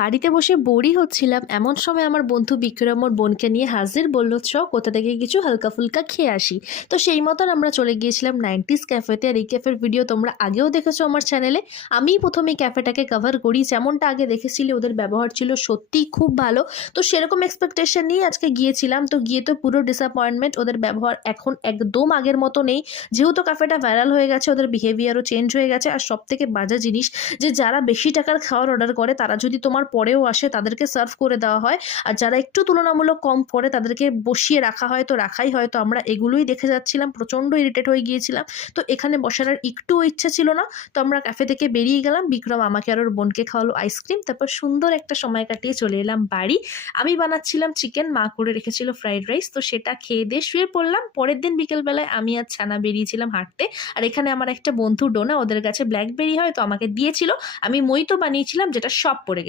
বাড়িতে বসে বোরই হচ্ছিলাম, এমন সময় আমার বন্ধু বিক্রম ওর বোনকে নিয়ে হাজির, বলল চ কোথা থেকে কিছু হালকা ফুলকা খেয়ে আসি। তো সেই মতন আমরা চলে গিয়েছিলাম 90s ক্যাফেতে। আর এই ক্যাফের ভিডিও তোমরা আগেও দেখেছো আমার চ্যানেলে। আমিই প্রথমে ক্যাফেটাকে কভার করি। যেমনটা আগে দেখেছিলে ওদের ব্যবহার ছিল সত্যিই খুব ভালো। তো সেরকম এক্সপেকটেশন নিয়ে আজকে গিয়েছিলাম। তো গিয়ে তো পুরো ডিসঅ্যাপয়েন্টমেন্ট। ওদের ব্যবহার এখন একদম আগের মতো নেই। যেহেতু ক্যাফেটা ভাইরাল হয়ে গেছে, ওদের বিহেভিয়ারও চেঞ্জ হয়ে গেছে। আর সব থেকে বাজে জিনিস, যে যারা বেশি টাকার খাওয়ার অর্ডার করে তারা যদি তোমার পরেও আসে তাদেরকে সার্ভ করে দেওয়া হয়, আর যারা একটু তুলনামূলক কম করে তাদেরকে বসিয়ে রাখা হয়। তো রাখাই হয়। তো আমরা এগুলোই দেখে যাচ্ছিলাম, প্রচণ্ড ইরিটেট হয়ে গিয়েছিলাম। তো এখানে বসার আর একটুও ইচ্ছে ছিল না। তো আমরা ক্যাফে থেকে বেরিয়ে গেলাম। বিক্রম আমাকে আর ওর বোনকে খাওয়ালো আইসক্রিম। তারপর সুন্দর একটা সময় কাটিয়ে চলে এলাম বাড়ি। আমি বানাচ্ছিলাম চিকেন, মা করে রেখেছিল ফ্রাইড রাইস। তো সেটা খেয়ে দিয়ে শুয়ে পড়লাম। পরের দিন বিকেলবেলায় আমি আর ছানা বেরিয়েছিলাম হাঁটতে। আর এখানে আমার একটা বন্ধু ডোনা, ওদের কাছে ব্ল্যাকবেরি হয়, তো আমাকে দিয়েছিল। আমি মইতো বানিয়েছিলাম, যেটা সব পড়ে গেল।